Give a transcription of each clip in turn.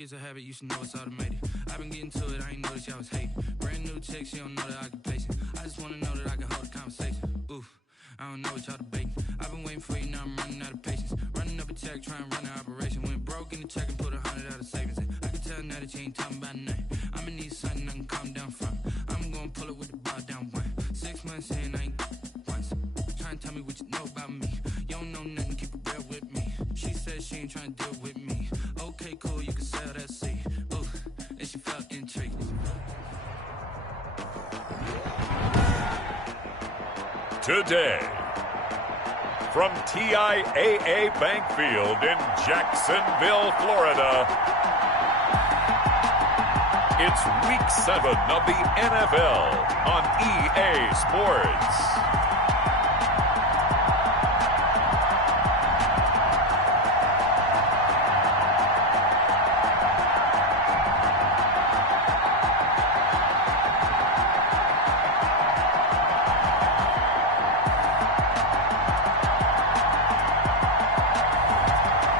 it's a habit, you should know it's automated. I've been getting to it, I ain't noticed y'all was hating. Brand new chick, she don't know the occupation. I just wanna know that I can hold a conversation. Ooh, I don't know what y'all debating. I've been waiting for you, now I'm running out of patience. Running up a check, trying to run an operation. Went broke in the check and put 100 out of savings in. I can tell now that you ain't talking about nothing. I'ma need something I can calm down from. I'm gonna pull it with the bar down one. 6 months in, I ain't once. Trying to tell me what you know about me. You don't know nothing, keep it real with me. She said she ain't trying to deal with me. Okay, cool, you can sell that seed. Ooh, and she felt intrigued. Today, from TIAA Bank Field in Jacksonville, Florida, it's Week 7 of the NFL on EA Sports.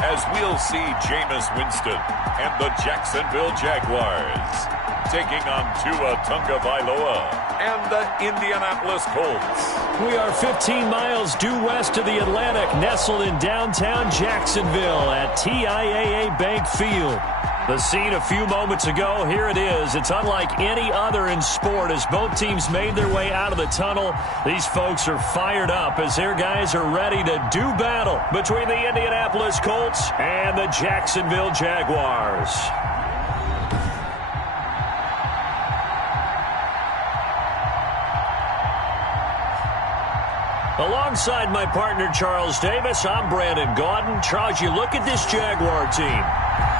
As we'll see Jameis Winston and the Jacksonville Jaguars taking on Tua Tagovailoa and the Indianapolis Colts. We are 15 miles due west of the Atlantic, nestled in downtown Jacksonville at TIAA Bank Field. The scene a few moments ago, here it is. It's unlike any other in sport as both teams made their way out of the tunnel. These folks are fired up as their guys are ready to do battle between the Indianapolis Colts and the Jacksonville Jaguars. Alongside my partner Charles Davis, I'm Brandon Gaudin. Charles, you look at this Jaguar team.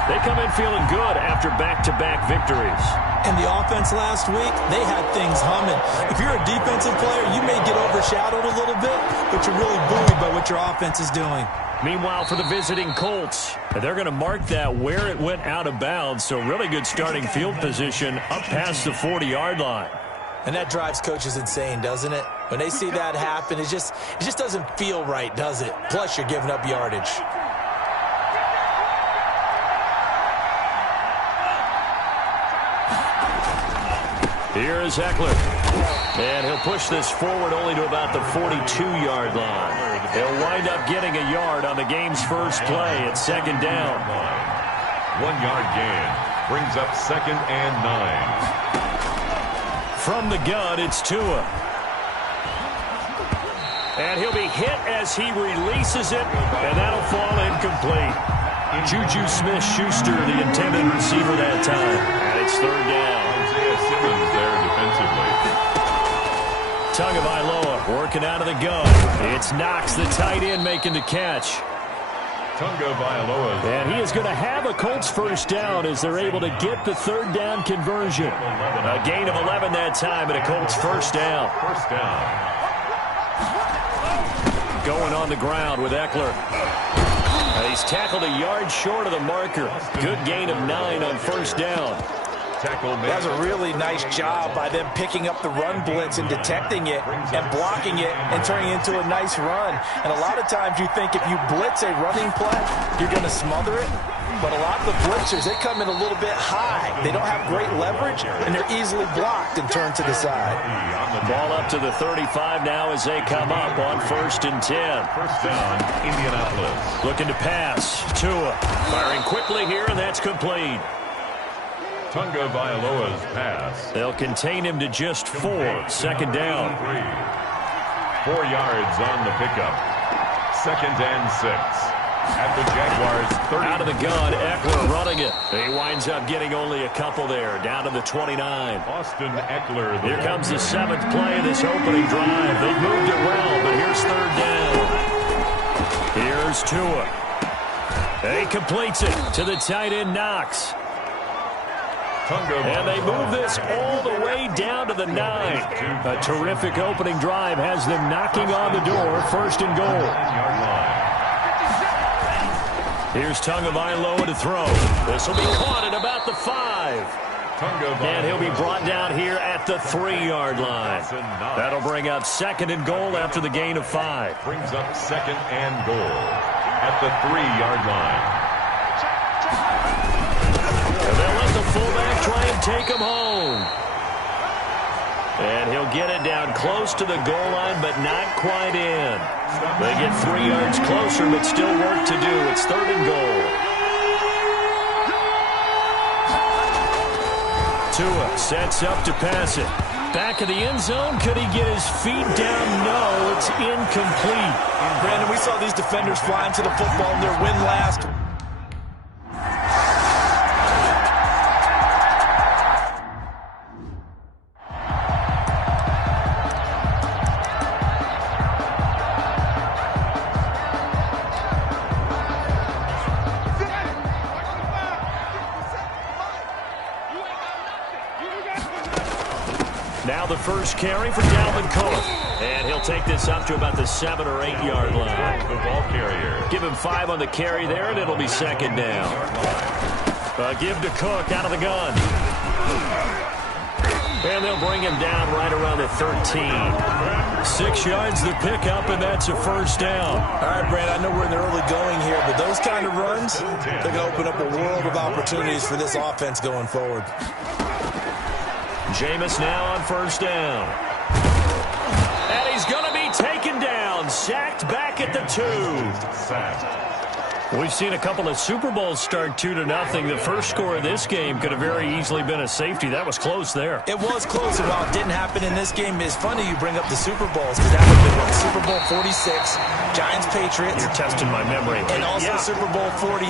They come in feeling good after back-to-back victories. And the offense last week, they had things humming. If you're a defensive player, you may get overshadowed a little bit, but you're really buoyed by what your offense is doing. Meanwhile, for the visiting Colts, they're going to mark that where it went out of bounds, so really good starting field position up past the 40-yard line. And that drives coaches insane, doesn't it? When they see that happen, it just doesn't feel right, does it? Plus, you're giving up yardage. Here is Ekeler. And he'll push this forward only to about the 42-yard line. He'll wind up getting a yard on the game's first play at second down. 1 yard gain brings up 2nd and 9. From the gun, it's Tua. And he'll be hit as he releases it, and that'll fall incomplete. Juju Smith-Schuster, the intended receiver that time. And it's third down. Isaiah Simmons there defensively. Tagovailoa working out of the gun. It's Knox, the tight end, making the catch. Tagovailoa. And he is going to have a Colts first down as they're able to get the third down conversion. A gain of 11 that time and a Colts first down. First down. Going on the ground with Ekeler. He's tackled a yard short of the marker. Good gain of 9 on first down. That was a really nice job by them picking up the run blitz and detecting it and blocking it and turning it into a nice run. And a lot of times you think if you blitz a running play, you're going to smother it. But a lot of the blitzers, they come in a little bit high. They don't have great leverage, and they're easily blocked and turned to the side. Ball up to the 35 now as they come up on 1st and 10. First down, Indianapolis. Looking to pass. Tua firing quickly here, and that's complete. Tagovailoa's pass. They'll contain him to just 4. Second down. 4 yards on the pickup. 2nd and 6. At the Jaguars' 30. Out of the gun, Ekeler running it. He winds up getting only a couple there, down to the 29. Austin Ekeler. Here comes the 7th play of this opening drive. They've moved it well, but here's third down. Here's Tua. He completes it to the tight end, Knox. And they move this all the way down to the 9. A terrific opening drive has them knocking on the door, 1st and goal. Here's Tagovailoa to throw. This will be caught at about the 5. And he'll be brought down here at the 3-yard line. That'll bring up 2nd and goal after the gain of 5. Brings up 2nd and goal at the 3-yard line. should take him home. And he'll get it down close to the goal line, but not quite in. They get 3 yards closer, but still work to do. It's 3rd and goal. Tua sets up to pass it. Back of the end zone. Could he get his feet down? No, it's incomplete. Brandon, we saw these defenders flying to the football in their win last. Now the first carry for Dalvin Cook. And he'll take this up to about the 7 or 8 yard line. The ball carrier. Give him 5 on the carry there, and it'll be 2nd down. Give to Cook out of the gun. And they'll bring him down right around the 13. 6 yards the pickup, and that's a 1st down. All right, Brandon, I know we're in the early going here, but those kind of runs, they're going to open up a world of opportunities for this offense going forward. Jameis now on 1st down. And he's going to be taken down. Sacked back at the 2. We've seen a couple of Super Bowls start 2-0. The first score of this game could have very easily been a safety. That was close there. It was close, and while it didn't happen in this game, it's funny you bring up the Super Bowls, because that would have been Super Bowl 46, Giants-Patriots. You're testing my memory. And also Super Bowl 48,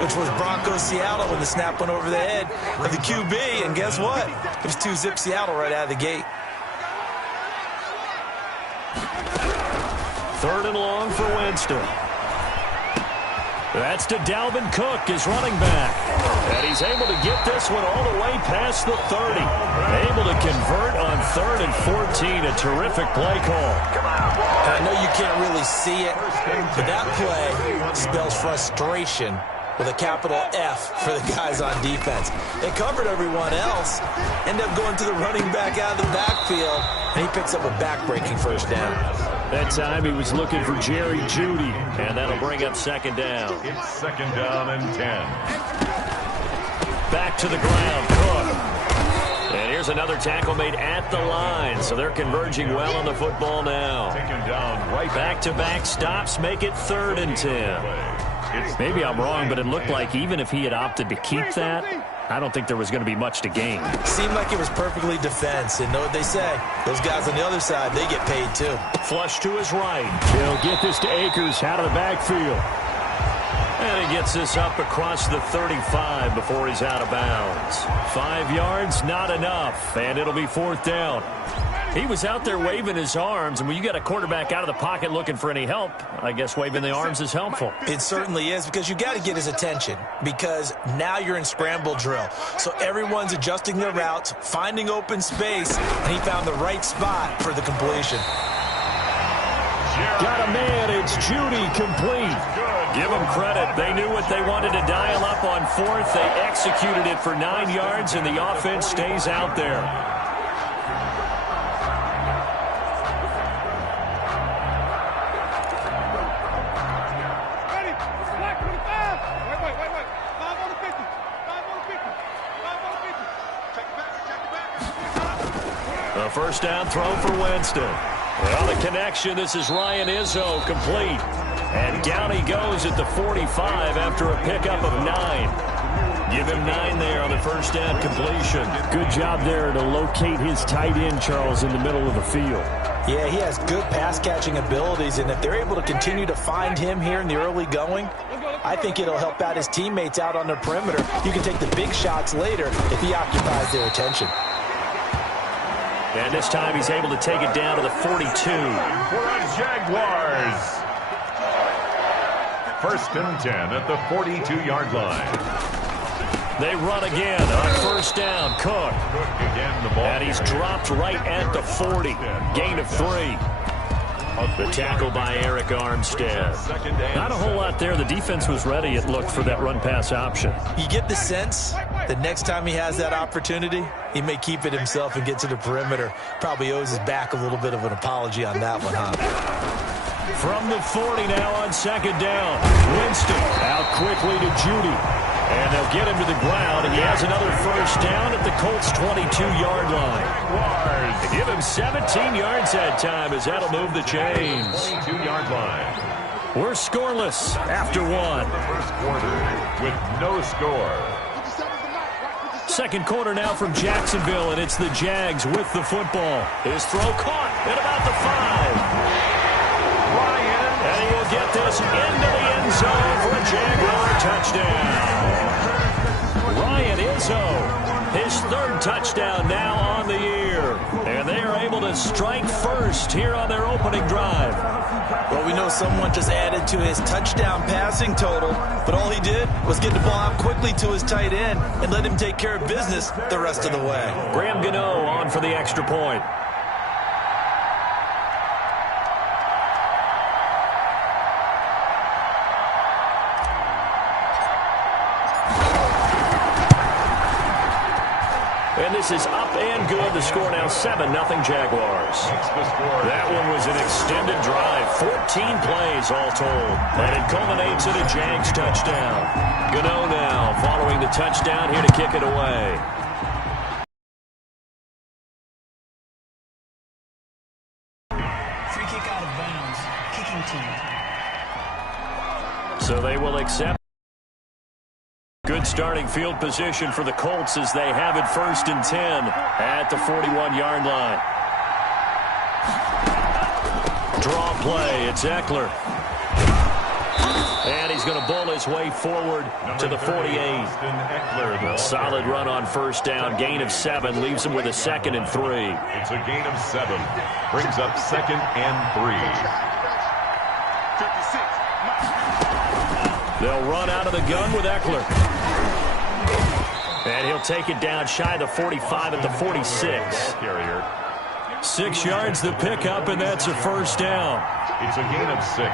which was Broncos-Seattle when the snap went over the head of the QB. And guess what? It was 2-zip Seattle right out of the gate. 3rd and long for Winston. That's to Dalvin Cook, his running back. And he's able to get this one all the way past the 30. Able to convert on 3rd and 14. A terrific play call. And I know you can't really see it, but that play spells frustration with a capital F for the guys on defense. They covered everyone else, end up going to the running back out of the backfield, and he picks up a back-breaking 1st down. That time he was looking for Jerry Jeudy, and that'll bring up 2nd down. It's 2nd down and 10. Back to the ground, Cook. And here's another tackle made at the line, so they're converging well on the football now. Taken down right. Back-to-back stops make it 3rd and 10. Maybe I'm wrong, but it looked like even if he had opted to keep that, I don't think there was going to be much to gain. Seemed like it was perfectly defense, and know what they say. Those guys on the other side, they get paid too. Flush to his right. He'll get this to Akers out of the backfield. And he gets this up across the 35 before he's out of bounds. 5 yards, not enough, and it'll be 4th down. He was out there waving his arms, and when you got a quarterback out of the pocket looking for any help, I guess waving the arms is helpful. It certainly is, because you got to get his attention, because now you're in scramble drill. So everyone's adjusting their routes, finding open space, and he found the right spot for the completion. Got a man, it's Jeudy, complete. Give them credit. They knew what they wanted to dial up on 4th. They executed it for 9 yards, and the offense stays out there. A 1st down throw for Winston. Well, the connection, this is Ryan Izzo, complete. And down he goes at the 45 after a pickup of 9. Give him 9 there on the 1st down completion. Good job there to locate his tight end, Charles, in the middle of the field. Yeah, he has good pass-catching abilities, and if they're able to continue to find him here in the early going, I think it'll help out his teammates out on the perimeter. You can take the big shots later if he occupies their attention. And this time he's able to take it down to the 42. For the Jaguars. 1st and 10 at the 42-yard line. They run again on 1st down. Cook. Again, the ball. And he's dropped right at the 40. Gain of 3. The tackle by Eric Armstead. Not a whole lot there. The defense was ready, it looked, for that run-pass option. You get the sense that next time he has that opportunity, he may keep it himself and get to the perimeter. Probably owes his back a little bit of an apology on that one, huh? From the 40 now on 2nd down. Winston out quickly to Jeudy. And they'll get him to the ground, and he has another first down at the Colts' 22-yard line. They give him 17 yards that time, as that'll move the chains. 22-yard line. We're scoreless after one. First quarter with no score. Second quarter now from Jacksonville, and it's the Jags with the football. His throw caught at about the 5. Ryan. And he will get this into the end zone for a Jaguar touchdown. Ryan Izzo, his third touchdown now on the year. And they are able to strike first here on their opening drive. Well, we know someone just added to his touchdown passing total, but all he did was get the ball out quickly to his tight end and let him take care of business the rest of the way. Graham Gano on for the extra point. And this is up and good. The score now 7-0 Jaguars. That one was an extended drive. 14 plays all told. And it culminates in a Jags touchdown. Gano now following the touchdown here to kick it away. Free kick out of bounds. Kicking team. So they will accept. Good starting field position for the Colts as they have it 1st and 10 at the 41-yard line. Draw play. It's Eckler. And he's going to bowl his way forward to the 48. A solid run on first down. Gain of 7 leaves him with a 2nd and 3. It's a gain of 7. Brings up 2nd and 3. They'll run out of the gun with Eckler. And he'll take it down shy of the 45 at the 46. 6 yards the pickup, and that's a first down. It's a gain of 6.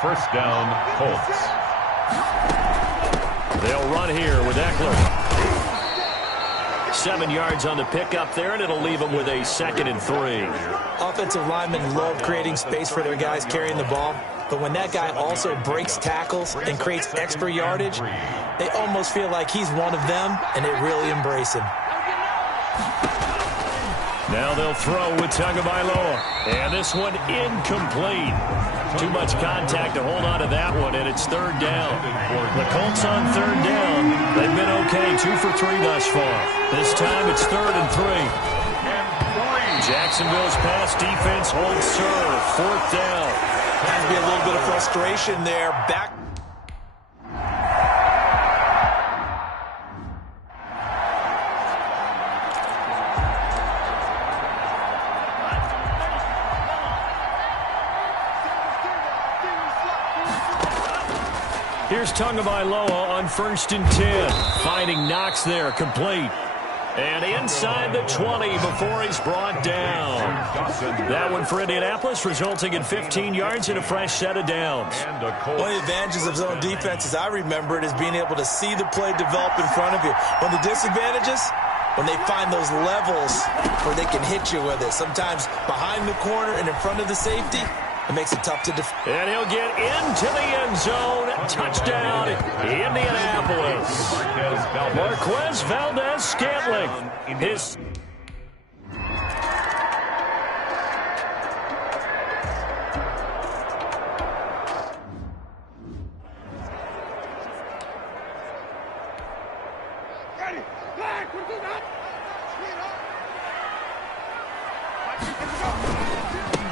First down, Colts. They'll run here with Eckler. 7 yards on the pickup there, and it'll leave them with a 2nd and 3. Offensive linemen love creating space for their guys carrying the ball. But when that guy also breaks tackles and creates extra yardage, they almost feel like he's one of them, and they really embrace him. Now they'll throw with Tagovailoa. And this one incomplete. Too much contact to hold on to that one, and it's 3rd down. The Colts on 3rd down. They've been okay, 2 for 3 thus far. This time it's 3rd and 3. Jacksonville's pass defense holds serve. 4th down. Has to be a little bit of frustration there. Back. Here's Tagovailoa on 1st and 10. Finding Knox there, complete. And inside the 20 before he's brought down. That one for Indianapolis, resulting in 15 yards and a fresh set of downs. One of the advantages of zone defense, as I remember it, is being able to see the play develop in front of you. One of the disadvantages, when they find those levels where they can hit you with it. Sometimes behind the corner and in front of the safety, it makes it tough to defend. And he'll get into the end zone. Touchdown, Indianapolis. Marquez Valdes-Scantling. His...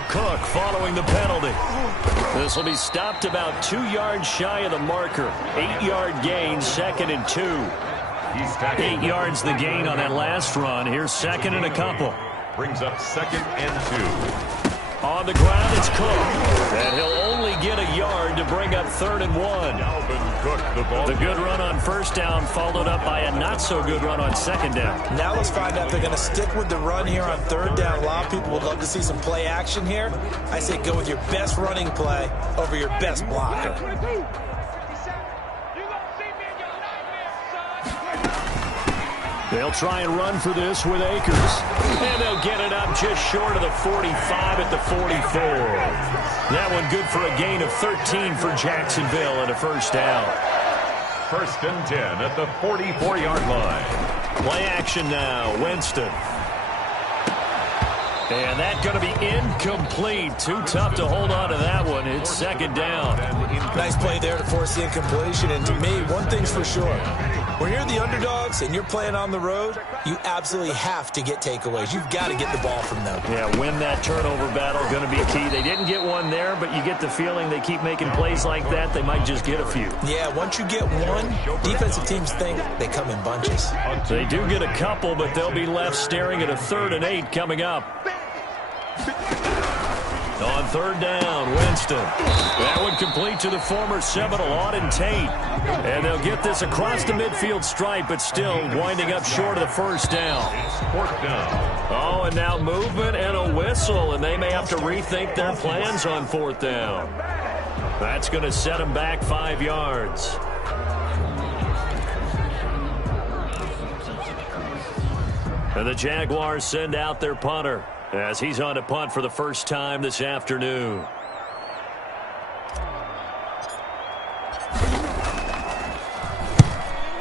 Cook following the penalty. This will be stopped about 2 yards shy of the marker. 8-yard gain, 2nd and 2. 8 yards the gain on that last run. Here's 2nd and a couple. Brings up 2nd and 2. On the ground, it's Cook. And he'll only get a yard to bring up 3rd and 1. The good run on first down followed up by a not-so-good run on 2nd down. Now let's find out if they're going to stick with the run here on 3rd down. A lot of people would love to see some play action here. I say go with your best running play over your best blocker. They'll try and run for this with Akers. And they'll get it up just short of the 45 at the 44. That one good for a gain of 13 for Jacksonville and a first down. First and 10 at the 44-yard line. Play action now, Winston. And that's going to be incomplete. Too tough to hold on to that one. It's second down. Nice play there to force the incompletion. And to me, one thing's for sure. When you're the underdogs and you're playing on the road, you absolutely have to get takeaways. You've got to get the ball from them. Yeah, win that turnover battle, going to be key. They didn't get one there, but you get the feeling they keep making plays like that, they might just get a few. Yeah, once you get one, defensive teams think they come in bunches. They do get a couple, but they'll be left staring at a 3rd and 8 coming up. On 3rd down, Winston. That one complete to the former Seminole, Auden Tate. And they'll get this across the midfield stripe, but still winding up short of the first down. Oh, and now movement and a whistle, and they may have to rethink their plans on 4th down. That's going to set them back 5 yards. And the Jaguars send out their punter as he's on to punt for the first time this afternoon.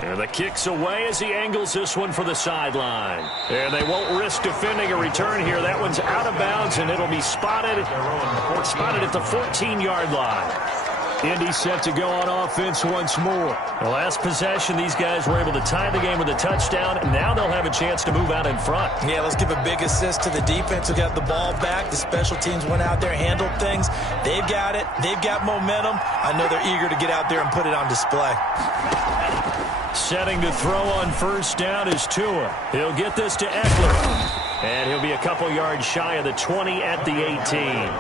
And the kick's away as he angles this one for the sideline. And they won't risk defending a return here. That one's out of bounds, and it'll be spotted at the 14-yard line. Indy set to go on offense once more. The last possession, these guys were able to tie the game with a touchdown, and now they'll have a chance to move out in front. Yeah, let's give a big assist to the defense who got the ball back. The special teams went out there, handled things. They've got it. They've got momentum. I know they're eager to get out there and put it on display. Setting to throw on first down is Tua. He'll get this to Eckler. And he'll be a couple yards shy of the 20 at the 18.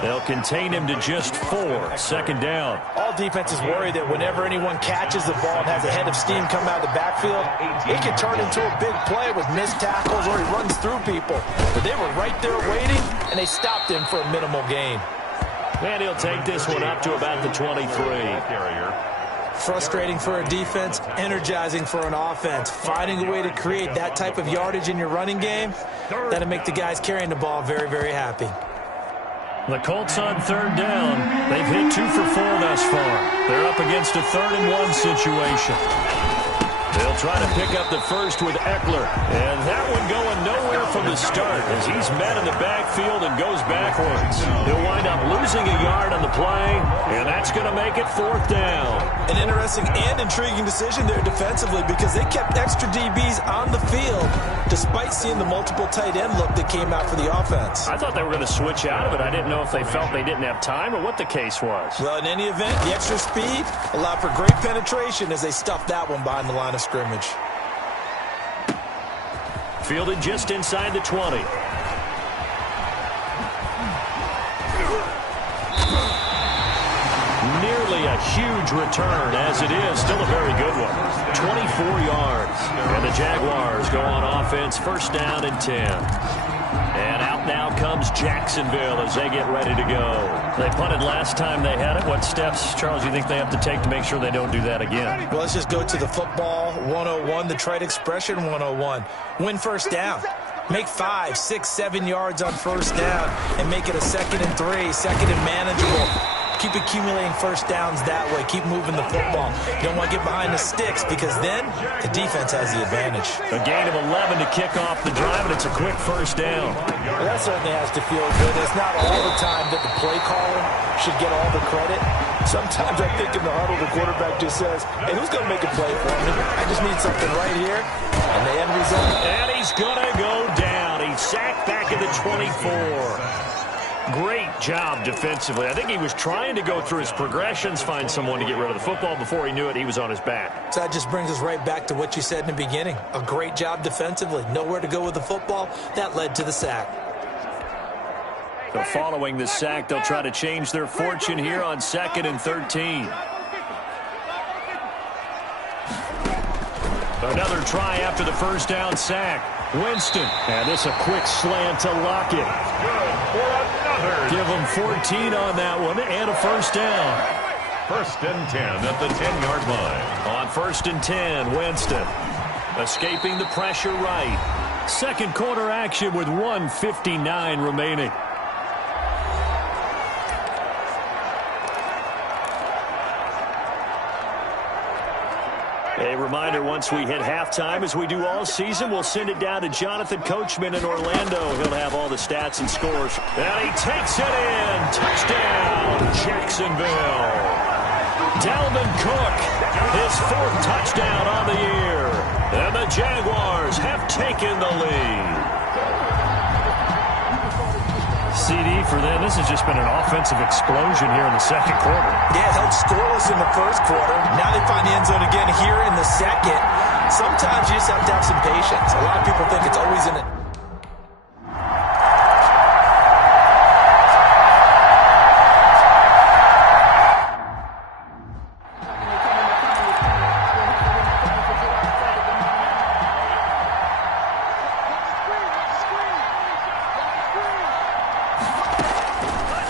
They'll contain him to just 4. Second down. All defenses worry that whenever anyone catches the ball and has a head of steam come out of the backfield, it can turn into a big play with missed tackles or he runs through people. But they were right there waiting, and they stopped him for a minimal gain. And he'll take this one up to about the 23. Frustrating for a defense, energizing for an offense. Finding a way to create that type of yardage in your running game, that'll make the guys carrying the ball very, very happy. The Colts on 3rd down. They've hit 2 for 4 thus far. They're up against a 3rd and 1 situation. They'll try to pick up the first with Eckler. And that one going nowhere from the start as he's met in the backfield and goes backwards. He'll wind up losing a yard on the play, and that's going to make it 4th down. An interesting and intriguing decision there defensively because they kept extra DBs on the field despite seeing the multiple tight end look that came out for the offense. I thought they were going to switch out of it. I didn't know if they felt they didn't have time or what the case was. Well, in any event, the extra speed allowed for great penetration as they stuffed that one behind the line of scrimmage. Fielded just inside the 20. Nearly a huge return, as it is. Still a very good one. 24 yards. And the Jaguars go on offense, first down and 10. And out now comes Jacksonville as they get ready to go. They punted last time they had it. What steps, Charles, do you think they have to take to make sure they don't do that again? Well, let's just go to the football 101, the trade expression 101. Win first down. Make 5, 6, 7 yards on first down and make it a 2nd and 3, 2nd and manageable. Keep accumulating first downs that way. Keep moving the football. You don't want to get behind the sticks because then the defense has the advantage. A gain of 11 to kick off the drive, and it's a quick first down. Well, that certainly has to feel good. It's not all the time that the play caller should get all the credit. Sometimes I think in the huddle, the quarterback just says, hey, who's going to make a play for me? I just need something right here. And the end result. And he's going to go down. He's sacked back at the 24. Great job defensively. I think he was trying to go through his progressions, find someone to get rid of the football. Before he knew it, he was on his back. So that just brings us right back to what you said in the beginning. A great job defensively. Nowhere to go with the football. That led to the sack. So following the sack, they'll try to change their fortune here on 2nd and 13. Another try after the first down sack. Winston. And this a quick slant to Lockett. Give him 14 on that one and a first down. First and 10 at the 10-yard line. On 1st and 10, Winston escaping the pressure right. Second quarter action with 1:59 remaining. A reminder, once we hit halftime, as we do all season, we'll send it down to Jonathan Coachman in Orlando. He'll have all the stats and scores. And he takes it in. Touchdown, Jacksonville. Dalvin Cook, his 4th touchdown on the year. And the Jaguars have taken the lead. CD for them, this has just been an offensive explosion here in the second quarter. Yeah, held scoreless in the first quarter. Now they find the end zone again here in the second. Sometimes you just have to have some patience. A lot of people think it's always in it.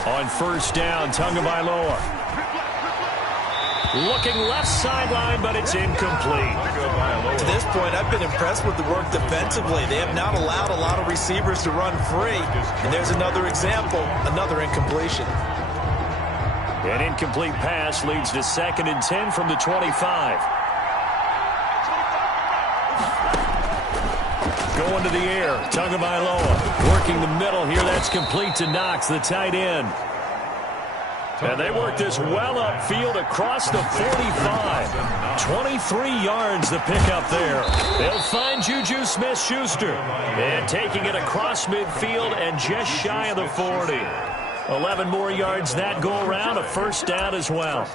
On first down, Tagovailoa. Looking left sideline, but it's incomplete. To this point, I've been impressed with the work defensively. They have not allowed a lot of receivers to run free. And there's another example, another incompletion. An incomplete pass leads to 2nd and 10 from the 25. Going to the air, Tagovailoa working the middle here. That's complete to Knox, the tight end. And they work this well upfield across the 45. 23 yards to pick up there. They'll find Juju Smith-Schuster. And taking it across midfield and just shy of the 40. 11 more yards that go around, a first down as well.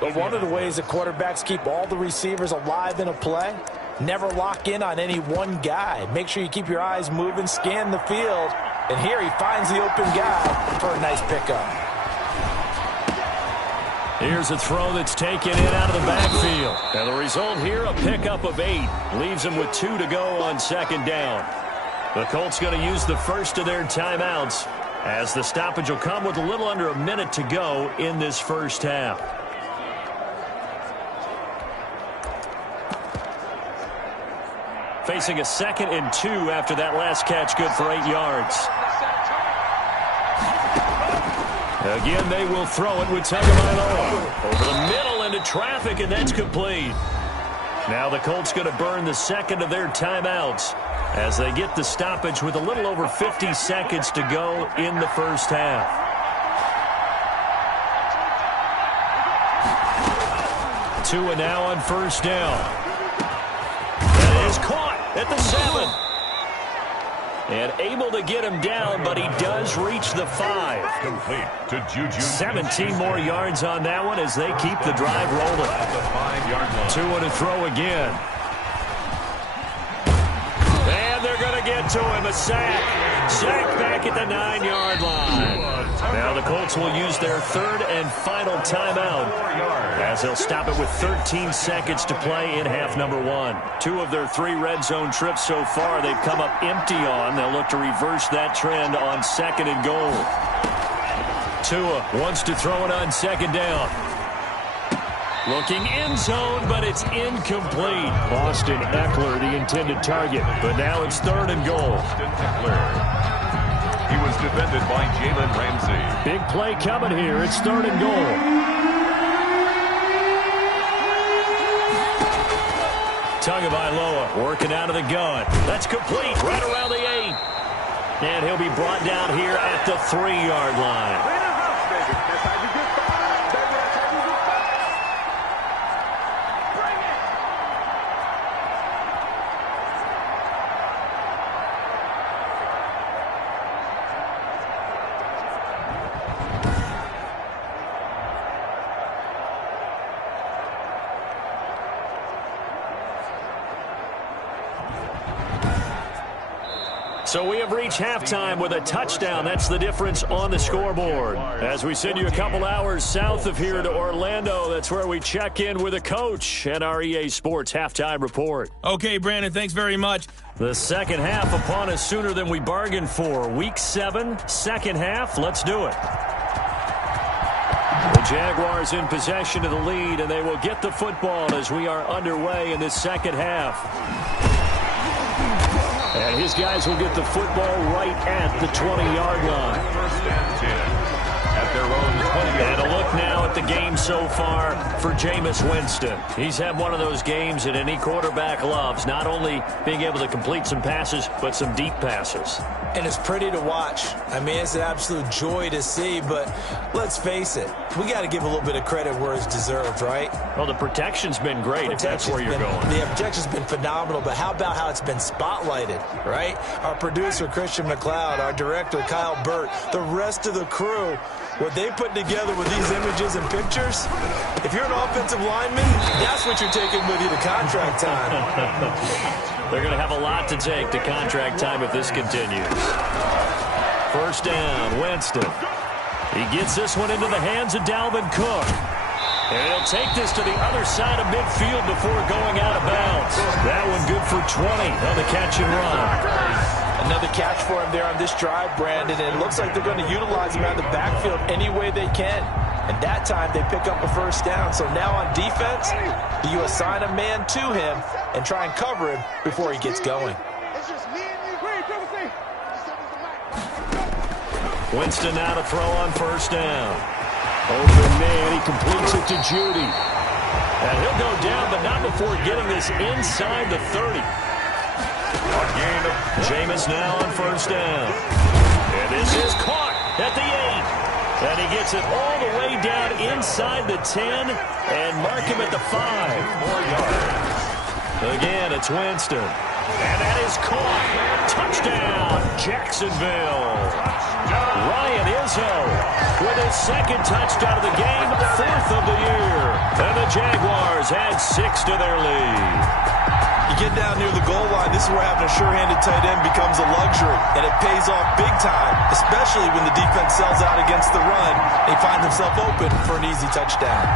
But one of the ways that quarterbacks keep all the receivers alive in a play, never lock in on any one guy. Make sure you keep your eyes moving, scan the field. And here he finds the open guy for a nice pickup. Here's a throw that's taken in out of the backfield. And the result here, a pickup of 8. Leaves them with 2 to go on second down. The Colts going to use the first of their timeouts, as the stoppage will come with a little under a minute to go in this first half. Facing a 2nd and 2 after that last catch, good for 8 yards. Again, they will throw it with Tagovailoa. Over the middle into traffic, and that's complete. Now the Colts going to burn the 2nd of their timeouts as they get the stoppage with a little over 50 seconds to go in the first half. Tua now on first down. That is caught at the 7. And able to get him down, but he does reach the 5. Complete to Juju. 17 more yards on that one as they keep the drive rolling. At the 5-yard line. Tua to throw again. And they're going to get to him. A sack. Sack back at the 9-yard line. Now the Colts will use their 3rd and final timeout, as they'll stop it with 13 seconds to play in half number 1. 2 of their 3 red zone trips so far they've come up empty on. They'll look to reverse that trend on 2nd and goal. Tua wants to throw it on 2nd down. Looking end zone, but it's incomplete. Austin Eckler, the intended target. But now it's 3rd and goal. Austin Eckler. He was defended by Jalen Ramsey. Big play coming here. It's 3rd and goal. Tagovailoa working out of the gun. That's complete right around the 8. And he'll be brought down here at the 3-yard line. So we have reached halftime with a touchdown. That's the difference on the scoreboard. As we send you a couple hours south of here to Orlando, that's where we check in with a coach at our EA Sports Halftime Report. Okay, Brandon, thanks very much. The second half upon us sooner than we bargained for. Week 7, second half. Let's do it. The Jaguars in possession of the lead, and they will get the football as we are underway in this second half. And his guys will get the football right at the 20-yard line. First and 10 at their own 20. And a look now at the game so far for Jameis Winston. He's had one of those games that any quarterback loves, not only being able to complete some passes, but some deep passes. And it's pretty to watch. I mean, it's an absolute joy to see, but let's face it, we got to give a little bit of credit where it's deserved, right? Well, the protection's been great, if that's where you're going. The protection's been phenomenal, but how about how it's been spotlighted, right? Our producer, Christian McLeod, our director, Kyle Burt, the rest of the crew, what they put together with these images and pictures, if you're an offensive lineman, that's what you're taking with you to contract time. They're going to have a lot to take to contract time if this continues. First down, Winston. He gets this one into the hands of Dalvin Cook. And he'll take this to the other side of midfield before going out of bounds. That one good for 20 on the catch and run. Another catch for him there on this drive, Brandon, and it looks like they're going to utilize him out of the backfield any way they can. And that time they pick up a first down. So now on defense, do you assign a man to him and try and cover him before he gets going? Winston now to throw on first down. Open man, he completes it to Judy. And he'll go down, but not before getting this inside the 30. Jameis now on first down. And this is caught at the 8. And he gets it all the way down inside the 10 and mark him at the 5. 4 yards. Again, it's Winston. And that is caught. Touchdown, Jacksonville. Ryan Izzo with his second touchdown of the game, 4th of the year. And the Jaguars add 6 to their lead. You get down near the goal line, this is where having a sure-handed tight end becomes a luxury, and it pays off big time, especially when the defense sells out against the run. They find themselves open for an easy touchdown.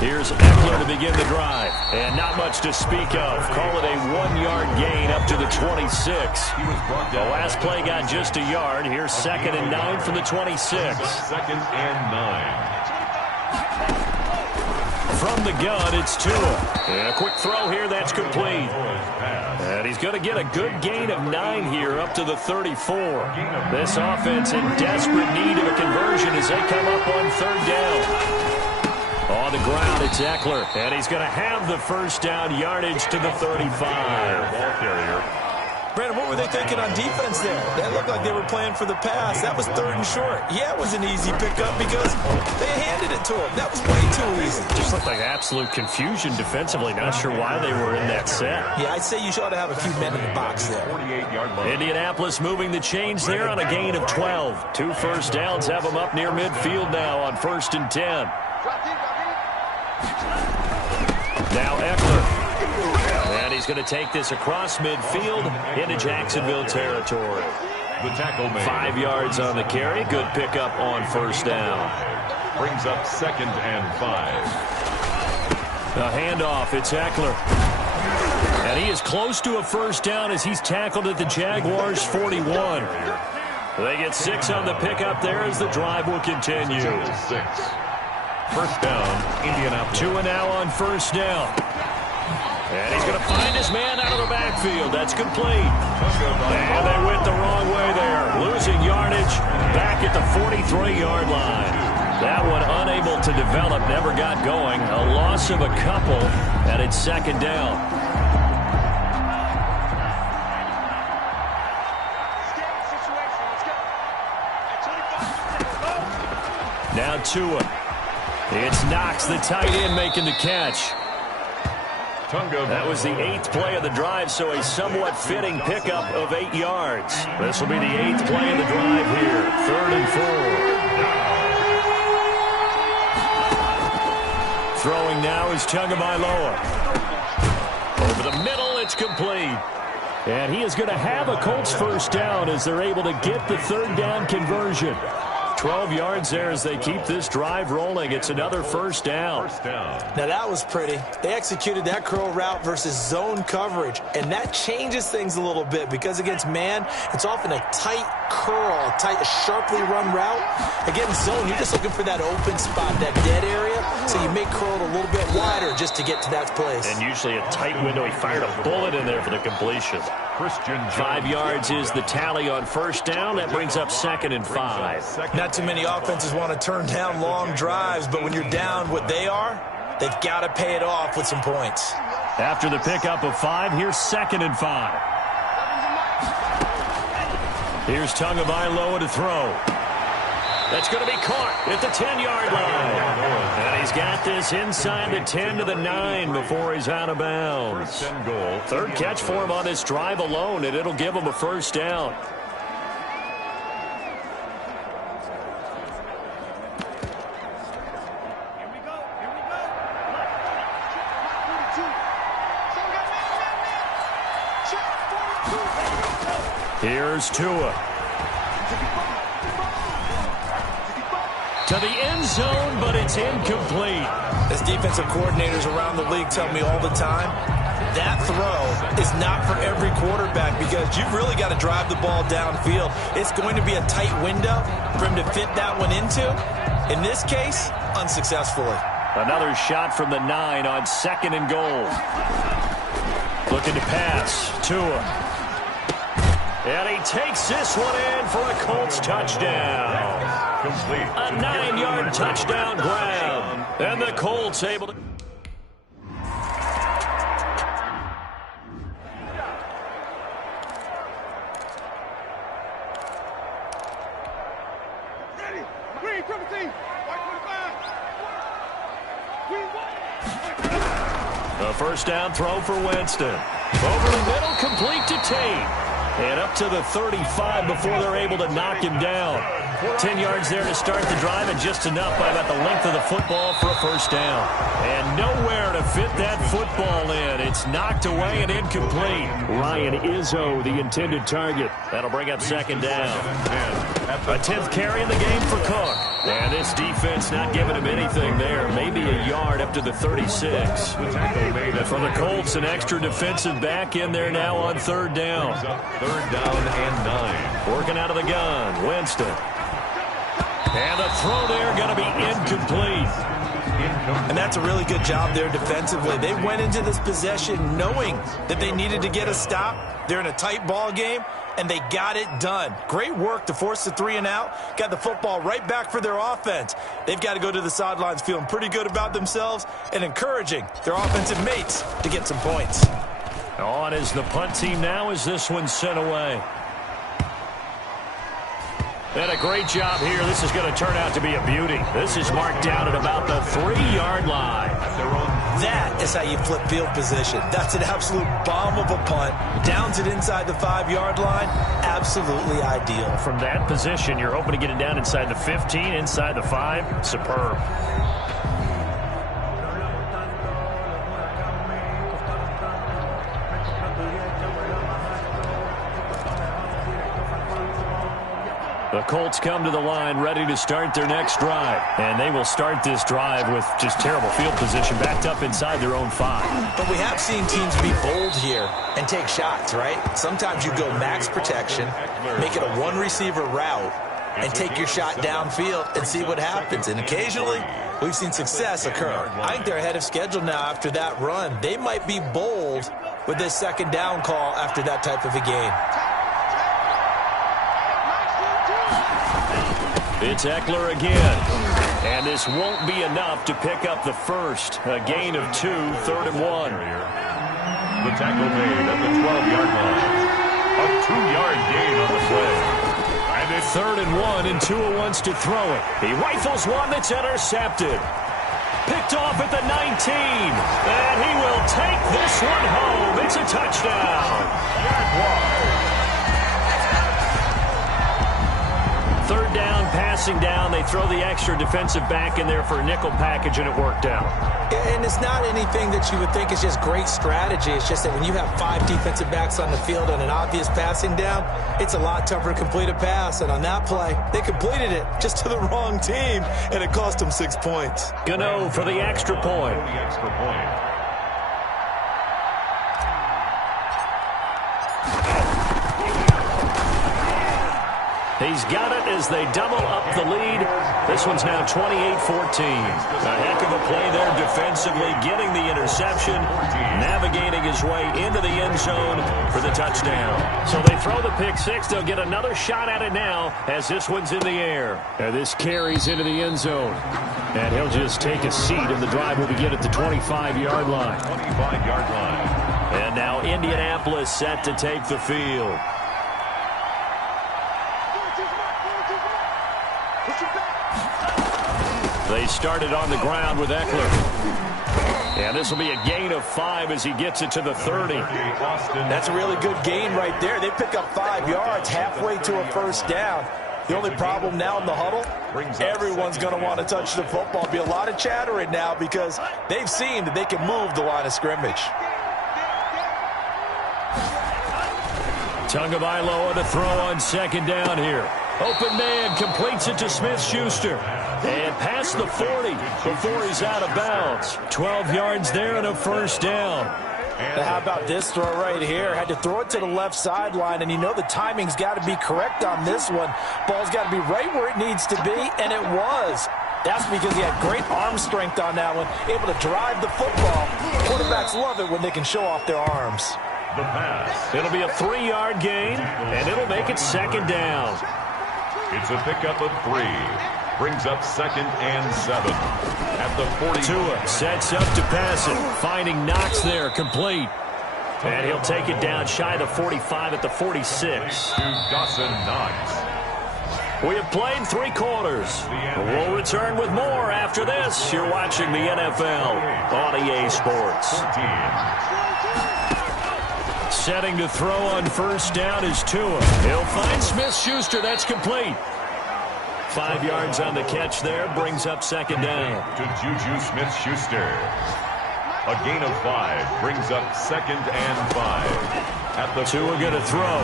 Here's Eckler to begin the drive. And not much to speak of. Call it a 1-yard gain up to the 26. The last play got just a yard. Here's 2nd and 9 from the 26. 2nd and 9. From the gun, it's Tua. And a quick throw here, that's complete. And he's going to get a good gain of 9 here up to the 34. This offense in desperate need of a conversion as they come up on 3rd down. On the ground, it's Eckler, and he's going to have the first down, yardage to the 35. Ball carrier. Brandon, what were they thinking on defense there? That looked like they were playing for the pass. That was 3rd and short. Yeah, it was an easy pickup because they handed it to him. That was way too easy. Just looked like absolute confusion defensively. Not sure why they were in that set. Yeah, I'd say you ought to have a few men in the box there. 48-yard line. Indianapolis moving the chains there on a gain of 12. 2 first downs have them up near midfield now on 1st and 10. Now Eckler. And he's going to take this across midfield into Jacksonville territory. The tackle made. 5 yards on the carry. Good pickup on first down. Brings up 2nd and 5. A handoff. It's Eckler. And he is close to a first down as he's tackled at the Jaguars' 41. They get 6 on the pickup there as the drive will continue. 6. First down, Indianapolis. 2 and now on first down. And he's going to find his man out of the backfield. That's complete. And they went the wrong way there. Losing yardage back at the 43-yard line. That one unable to develop, never got going. A loss of a couple, and it's 2nd down. Now Tua. It's Knox, the tight end, making the catch. That was the 8th play of the drive, so a somewhat fitting pickup of 8 yards. This will be the 8th play of the drive here. 3rd and 4. Throwing now is Tagovailoa. Over the middle, it's complete. And he is going to have a Colts first down as they're able to get the 3rd down conversion. 12 yards there as they keep this drive rolling. It's another first down. Now, that was pretty. They executed that curl route versus zone coverage, and that changes things a little bit because against man, it's often a tight curl, a tight, sharply run route. Against zone, you're just looking for that open spot, that dead area, so you make curl it a little bit wider just to get to that place. And usually a tight window. He fired a bullet in there for the completion. 5 yards is the tally on first down. That brings up 2nd and 5. Not too many offenses want to turn down long drives, but when you're down what they are, they've got to pay it off with some points. After the pickup of 5, here's 2nd and 5. Here's Tagovailoa to throw. That's going to be caught at the 10-yard line. And he's got this inside the 10 to the 9 before he's out of bounds. Third catch for him on this drive alone, and it'll give him a first down. Here's Tua. To the end zone, but it's incomplete. As defensive coordinators around the league tell me all the time, that throw is not for every quarterback because you've really got to drive the ball downfield. It's going to be a tight window for him to fit that one into. In this case, unsuccessfully. Another shot from the 9 on 2nd and goal. Looking to pass. Tua. And he takes this one in for a Colts touchdown. A 9-yard touchdown grab. And the Colts able to... A first down throw for Winston. Over the middle, complete to Tate. And up to the 35 before they're able to knock him down. 10 yards there to start the drive, and just enough by about the length of the football for a first down. And nowhere to fit that football in. It's knocked away and incomplete. Ryan Izzo, the intended target. That'll bring up 2nd down. A 10th carry in the game for Cook. And this defense not giving him anything there. Maybe a yard up to the 36. For the Colts, an extra defensive back in there now on 3rd down. 3rd down and 9. Working out of the gun, Winston. And the throw there going to be incomplete. And that's a really good job there defensively. They went into this possession knowing that they needed to get a stop. They're in a tight ball game, and they got it done. Great work to force the 3 and out. Got the football right back for their offense. They've got to go to the sidelines feeling pretty good about themselves and encouraging their offensive mates to get some points. On is the punt team now as this one's sent away. And a great job here. This is going to turn out to be a beauty. This is marked down at about the 3-yard line. That is how you flip field position. That's an absolute bomb of a punt. Downs it inside the 5-yard line. Absolutely ideal. From that position, you're hoping to get it down inside the 15, inside the 5. Superb. The Colts come to the line ready to start their next drive. And they will start this drive with just terrible field position backed up inside their own 5. But we have seen teams be bold here and take shots, right? Sometimes you go max protection, make it a one-receiver route, and take your shot downfield and see what happens. And occasionally, we've seen success occur. I think they're ahead of schedule now after that run. They might be bold with this 2nd down call after that type of a game. It's Eckler again. And this won't be enough to pick up the first. A gain of 2, 3rd and 1. The tackle made at the 12-yard line. A 2-yard gain on the play. And it's 3rd and 1, and Tua wants to throw it. He rifles one that's intercepted. Picked off at the 19. And he will take this one home. It's a touchdown. third down, passing down. They throw the extra defensive back in there for a nickel package, and it worked out. And it's not anything that you would think is just great strategy. It's just that when you have 5 defensive backs on the field on an obvious passing down, it's a lot tougher to complete a pass. And on that play, they completed it just to the wrong team, and it cost them 6 points. Gano for the extra point. He's got it as they double up the lead. This one's now 28-14. A heck of a play there defensively, getting the interception, navigating his way into the end zone for the touchdown. So they throw the pick six. They'll get another shot at it now as this one's in the air. And this carries into the end zone. And he'll just take a seat, and the drive will begin at the 25-yard line. 25-yard line. And now Indianapolis set to take the field. They started on the ground with Eckler. And this will be a gain of 5 as he gets it to the 30. That's a really good gain right there. They pick up 5 yards halfway to a first down. The only problem now in the huddle, everyone's going to want to touch the football. Be a lot of chattering now because they've seen that they can move the line of scrimmage. Tagovailoa to throw on second down here. Open man completes it to Smith-Schuster. And past the 40 before he's out of bounds. 12 yards there and a first down. Now how about this throw right here? Had to throw it to the left sideline, and you know the timing's got to be correct on this one. Ball's got to be right where it needs to be, and it was. That's because he had great arm strength on that one, able to drive the football. Quarterbacks love it when they can show off their arms. The pass. It'll be a 3-yard gain, and it'll make it second down. It's a pickup of 3. Brings up 2nd and 7 at the 40. Tua sets up to pass it. Finding Knox there, complete. And he'll take it down shy of the 45 at the 46. To Dawson Knox. We have played 3 quarters. We'll return with more after this. You're watching the NFL on EA Sports. 14. Setting to throw on first down is Tua. He'll find Smith-Schuster. That's complete. 5 yards on the catch there. Brings up second down. To Juju Smith-Schuster. A gain of 5. Brings up 2nd and 5. At the Tua going to throw.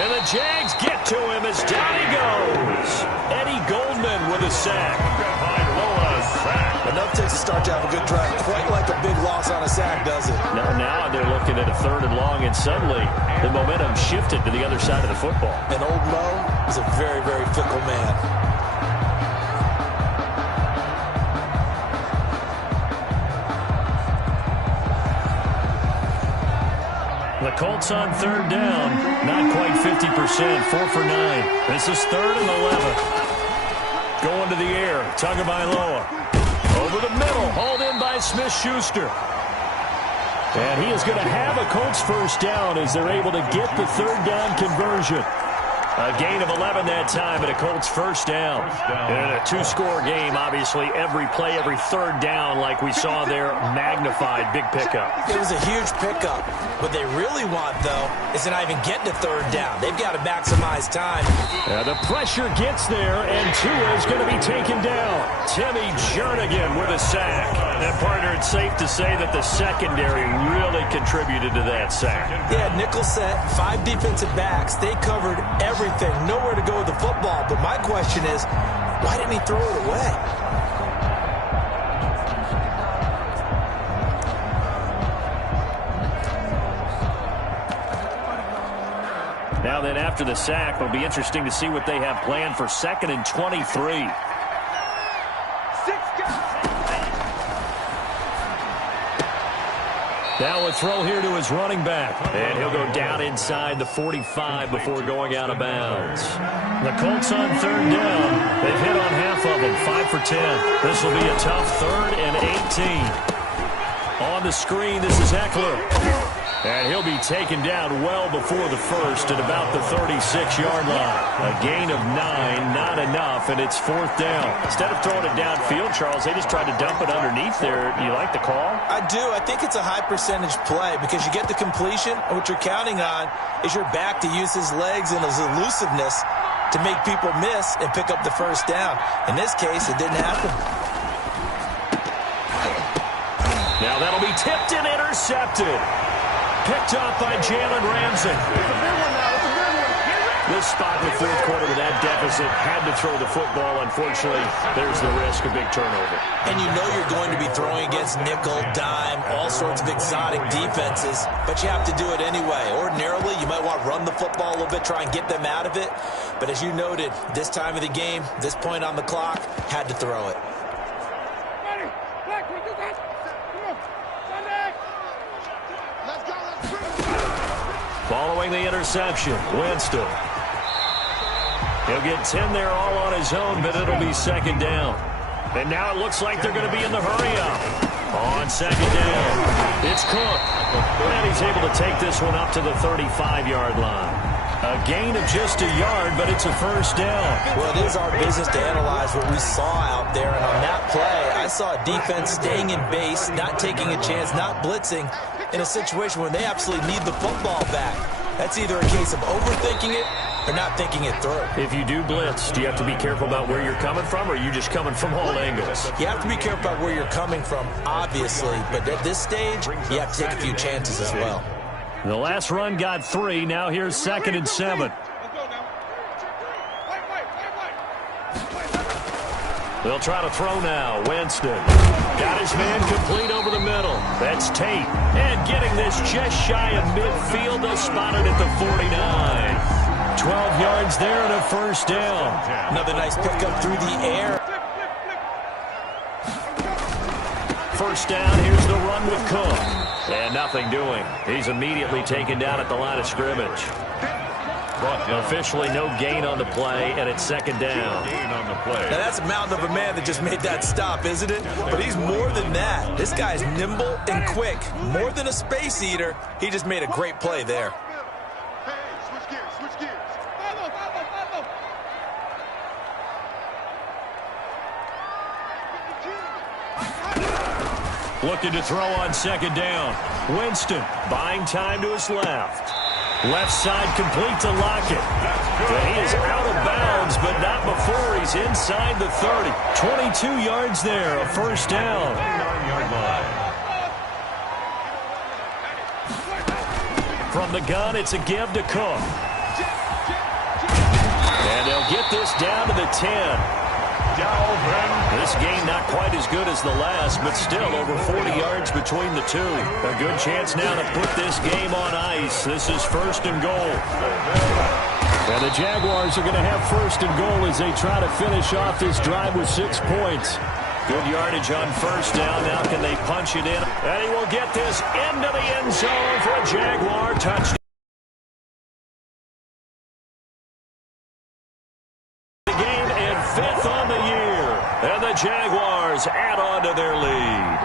And the Jags get to him as down he goes. Eddie Goldman with a sack. Enough takes to start to have a good drive. Quite like a big loss on a sack, does it? Now they're looking at a 3rd and long, and suddenly the momentum shifted to the other side of the football. And old Mo is a very, very fickle man. The Colts on 3rd down. Not quite 50%. 4 for 9. This is 3rd and 11. Going to the air. Tagovailoa. Over the middle. Hauled in by Smith-Schuster. And he is going to have a Colts first down as they're able to get the 3rd down conversion. A gain of 11 that time and a Colts first down. And a 2-score game, obviously, every play, every 3rd down like we saw there, magnified, big pickup. It was a huge pickup. What they really want, though, is to not even get to 3rd down. They've got to maximize time. The pressure gets there, and Tua is going to be taken down. Timmy Jernigan with a sack. And, partner, it's safe to say that the secondary really contributed to that sack. Yeah, nickel set, 5 defensive backs. They covered everything. Nowhere to go with the football. But my question is, why didn't he throw it away? Now then, after the sack, it'll be interesting to see what they have planned for 2nd and 23. Now a throw here to his running back. And he'll go down inside the 45 before going out of bounds. The Colts on 3rd down. They've hit on half of them, 5 for 10. This will be a tough 3rd and 18. On the screen, this is Eckler. And he'll be taken down well before the first at about the 36-yard line. A gain of 9, not enough, and it's 4th down. Instead of throwing it downfield, Charles, they just tried to dump it underneath there. Do you like the call? I do. I think it's a high-percentage play because you get the completion, and what you're counting on is your back to use his legs and his elusiveness to make people miss and pick up the first down. In this case, it didn't happen. Now that'll be tipped and intercepted. Picked off by Jalen Ramsey. This spot in the fourth quarter with that deficit, had to throw the football. Unfortunately, there's the risk of big turnover. And you know you're going to be throwing against nickel, dime, all sorts of exotic defenses, but you have to do it anyway. Ordinarily, you might want to run the football a little bit, try and get them out of it. But as you noted, this time of the game, this point on the clock, had to throw it. Following the interception, Winston. He'll get 10 there all on his own, but it'll be second down. And now it looks like they're going to be in the hurry-up. On second down, it's Cook. And he's able to take this one up to the 35-yard line. A gain of just a yard, but it's a first down. Well, it is our business to analyze what we saw out there. And on that play, I saw a defense staying in base, not taking a chance, not blitzing, in a situation where they absolutely need the football back. That's either a case of overthinking it or not thinking it through. If you do blitz, do you have to be careful about where you're coming from, or are you just coming from all angles? You have to be careful about where you're coming from, obviously. But at this stage, you have to take a few chances as well. The last run got 3. Now here's 2nd and 7. They'll try to throw now. Winston got his man complete over the middle. That's Tate. And getting this just shy of midfield. They'll spot it at the 49. 12 yards there and a first down. Another nice pickup through the air. First down. Here's the run with Cook. And nothing doing. He's immediately taken down at the line of scrimmage. Officially no gain on the play, and it's second down. Now that's a mountain of a man that just made that stop, isn't it? But he's more than that. This guy's nimble and quick. More than a space eater, he just made a great play there. Looking to throw on second down. Winston buying time to his left. Left side complete to Lockett. And he is out of bounds, but not before he's inside the 30. 22 yards there, a first down. From the gun, it's a give to Cook. And they'll get this down to the 10. This game not quite as good as the last, but still over 40 yards between the two. A good chance now to put this game on ice. This is 1st and goal. And the Jaguars are going to have 1st and goal as they try to finish off this drive with 6 points. Good yardage on first down. Now can they punch it in? And he will get this into the end zone for a Jaguar touchdown. And the Jaguars add on to their lead.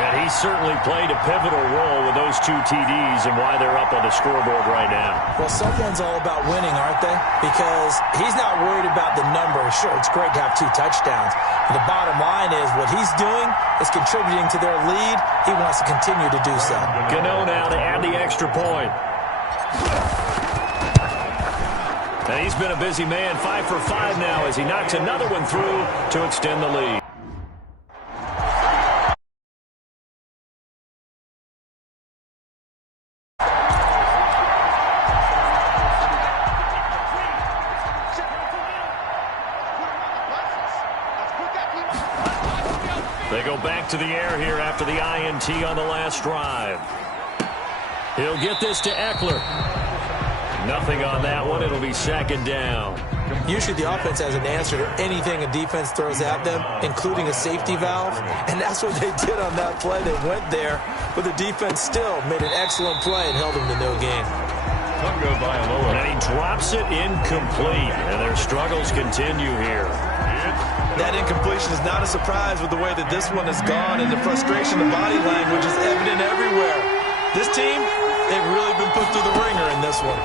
And he certainly played a pivotal role with those 2 TDs and why they're up on the scoreboard right now. Well, someone's all about winning, aren't they? Because he's not worried about the number. Sure, it's great to have 2 touchdowns. But the bottom line is what he's doing is contributing to their lead. He wants to continue to do so. Gano now to add the extra point. And he's been a busy man, 5 for 5 now as he knocks another one through to extend the lead. They go back to the air here after the INT on the last drive. He'll get this to Eckler. Nothing on that one. It'll be 2nd down. Usually the offense has an answer to anything a defense throws at them, including a safety valve. And that's what they did on that play. They went there, but the defense still made an excellent play and held them to no gain. And he drops it incomplete. And their struggles continue here. That incompletion is not a surprise with the way that this one has gone, and the frustration, the body language is evident everywhere. This team, they've really been put through the ringer in this one.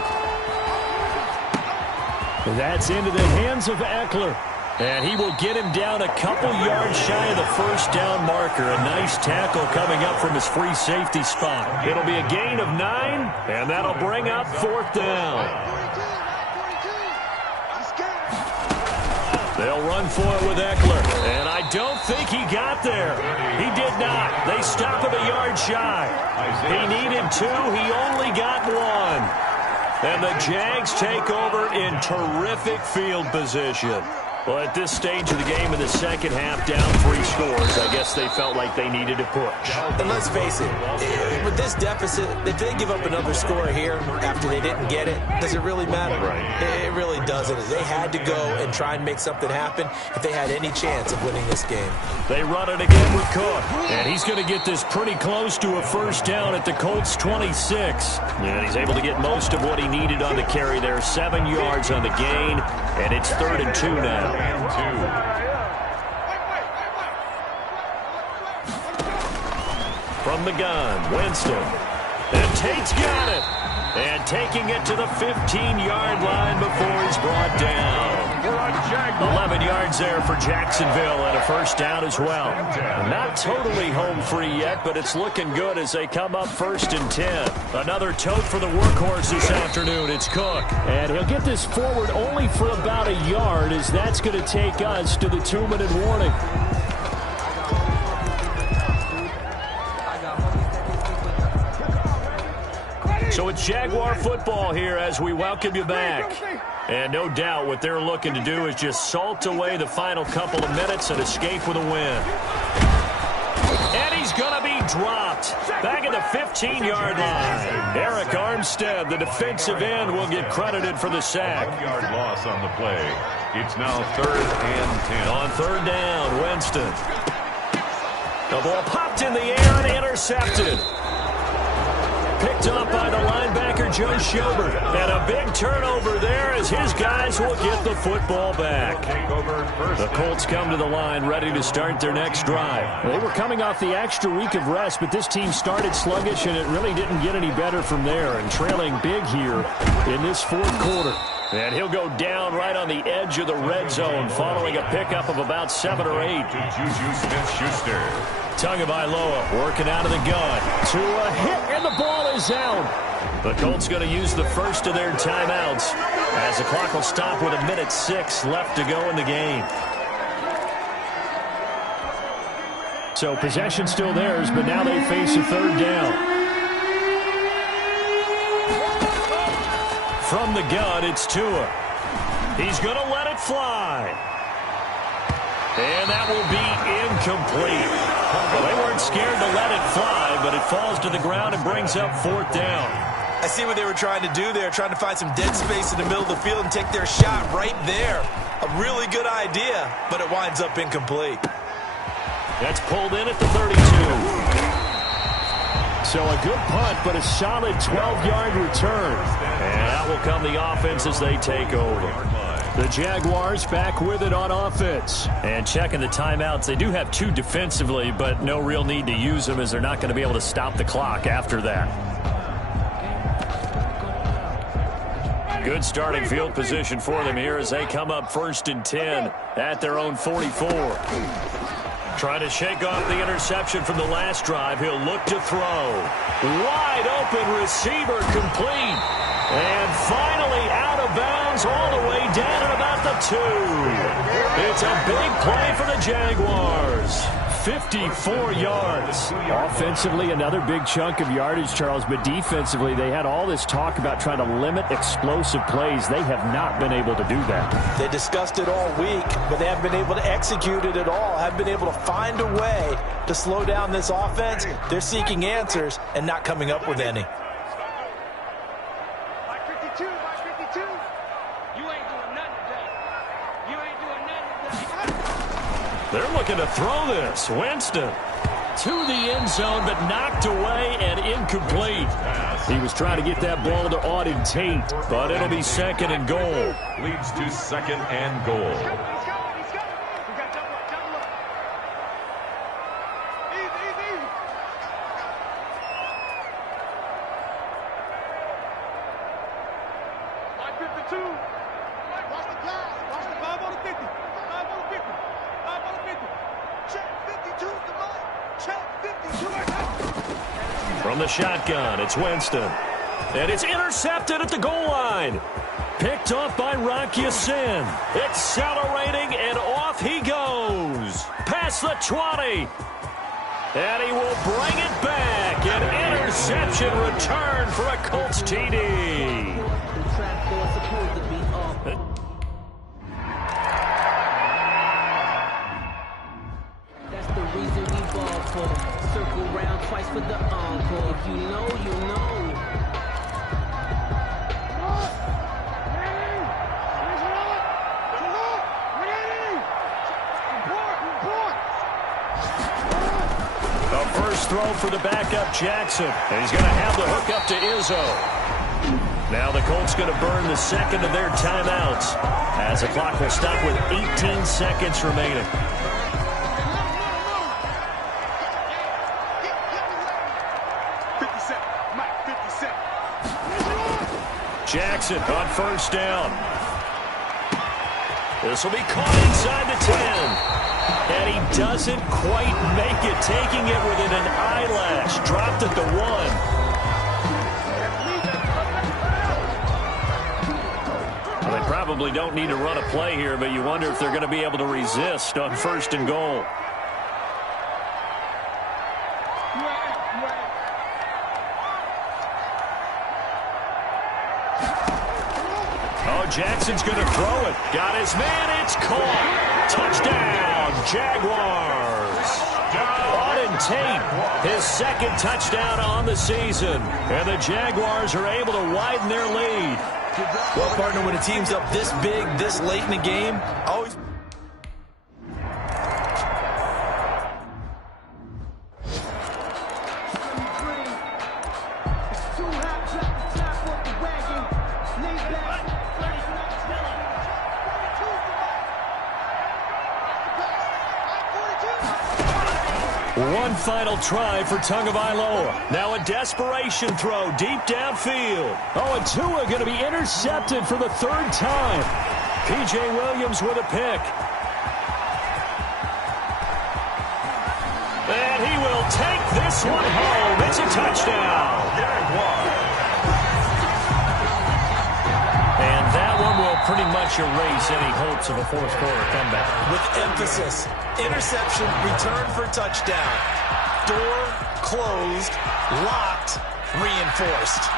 That's into the hands of Eckler. And he will get him down a couple yards shy of the first down marker. A nice tackle coming up from his free safety spot. It'll be a gain of 9, and that'll bring up 4th down. They'll run for it with Eckler. And I don't think he got there. He did not. They stop him a yard shy. He needed 2. He only got 1. And the Jags take over in terrific field position. Well, at this stage of the game in the second half, down 3 scores, I guess they felt like they needed to push. And let's face it, with this deficit, if they give up another score here after they didn't get it, does it really matter? Right. It really doesn't. They had to go and try and make something happen if they had any chance of winning this game. They run it again with Cook, and he's going to get this pretty close to a first down at the Colts 26. And he's able to get most of what he needed on the carry there, 7 yards on the gain, and it's 3rd and 2 now. From the gun, Winston. And Tate's got it. And taking it to the 15-yard line before he's brought down. 11 yards there for Jacksonville and a first down as well. Not totally home free yet, but it's looking good as they come up 1st and 10. Another tote for the workhorse this afternoon. It's Cook. And he'll get this forward only for about a yard, as that's going to take us to the 2-minute warning. So it's Jaguar football here as we welcome you back. And no doubt what they're looking to do is just salt away the final couple of minutes and escape with a win. And he's going to be dropped back at the 15-yard line. Eric Armstead, the defensive end, will get credited for the sack. 1-yard loss on the play. It's now 3rd and 10. On 3rd down, Winston. The ball popped in the air and intercepted. Picked up by the linebacker, Joe Schobert. And a big turnover there as his guys will get the football back. The Colts come to the line ready to start their next drive. They were coming off the extra week of rest, but this team started sluggish, and it really didn't get any better from there. And trailing big here in this 4th quarter. And he'll go down right on the edge of the red zone following a pickup of about 7 or 8. Juju Smith-Schuster. Tagovailoa working out of the gun. To a hit, and the ball is out. The Colts going to use the first of their timeouts as the clock will stop with 1:06 left to go in the game. So possession still theirs, but now they face a 3rd down. From the gun, it's Tua. He's going to let it fly. And that will be incomplete. Well, they weren't scared to let it fly, but it falls to the ground and brings up 4th down. I see what they were trying to do there, trying to find some dead space in the middle of the field and take their shot right there. A really good idea, but it winds up incomplete. That's pulled in at the 32. So a good punt, but a solid 12-yard return. And out will come the offense as they take over. The Jaguars back with it on offense. And checking the timeouts, they do have 2 defensively, but no real need to use them as they're not going to be able to stop the clock after that. Good starting field position for them here as they come up 1st and 10 at their own 44. Trying to shake off the interception from the last drive. He'll look to throw. Wide open receiver complete. And finally out of bounds all the way down at about the 2. It's a big play for the Jaguars. 54 yards. Offensively, another big chunk of yardage, Charles, but defensively, they had all this talk about trying to limit explosive plays. They have not been able to do that. They discussed it all week, but they haven't been able to execute it at all, haven't been able to find a way to slow down this offense. They're seeking answers and not coming up with any. They're looking to throw this. Winston to the end zone, but knocked away and incomplete. He was trying to get that ball to Auden Tate, but it'll be 2nd and goal. Leads to 2nd and goal. From the shotgun, it's Winston. And it's intercepted at the goal line. Picked off by Rock Ya-Sin. Accelerating, and off he goes. Past the 20. And he will bring it back. An interception return for a Colts TD. That's the reason we ball for. Circle round twice for the encore. If you know, you know. First throw for the backup Jackson. And he's going to have the hook up to Izzo. Now the Colts going to burn the second of their timeouts as the clock will stop with 18 seconds remaining. Jackson on first down. This will be caught inside the 10. And he doesn't quite make it, taking it within an eyelash. Dropped at the 1. Well, they probably don't need to run a play here, but you wonder if they're going to be able to resist on first and goal. Oh, Jackson's going to throw it. Got his man. It's caught. Touchdown, Jaguars. Auden Tate, his second touchdown on the season. And the Jaguars are able to widen their lead. Well, partner, when a team's up this big, this late in the game, always... One final try for Tagovailoa. Now a desperation throw deep downfield. Oh, and Tua going to be intercepted for the third time. P.J. Williams with a pick. And he will take this one home. It's a touchdown. And that one will pretty much erase any hopes of a fourth-quarter comeback. With emphasis. Interception, return for touchdown. Door closed, locked, reinforced.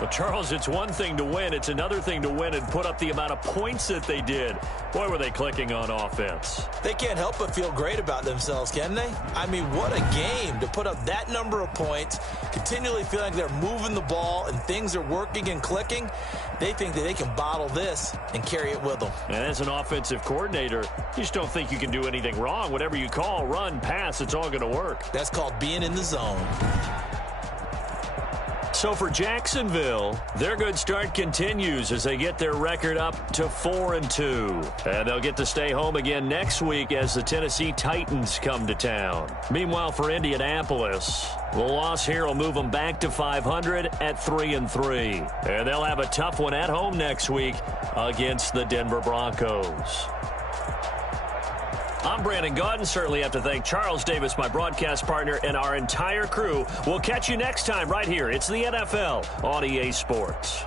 Well, Charles, it's one thing to win. It's another thing to win and put up the amount of points that they did. Boy, were they clicking on offense. They can't help but feel great about themselves, can they? I mean, what a game to put up that number of points, continually feel like they're moving the ball and things are working and clicking. They think that they can bottle this and carry it with them. And as an offensive coordinator, you just don't think you can do anything wrong. Whatever you call, run, pass, it's all going to work. That's called being in the zone. So for Jacksonville, their good start continues as they get their record up to 4-2. And they'll get to stay home again next week as the Tennessee Titans come to town. Meanwhile, for Indianapolis, the loss here will move them back to 500 at 3-3. And they'll have a tough one at home next week against the Denver Broncos. I'm Brandon Gaudin. Certainly have to thank Charles Davis, my broadcast partner, and our entire crew. We'll catch you next time right here. It's the NFL on EA Sports.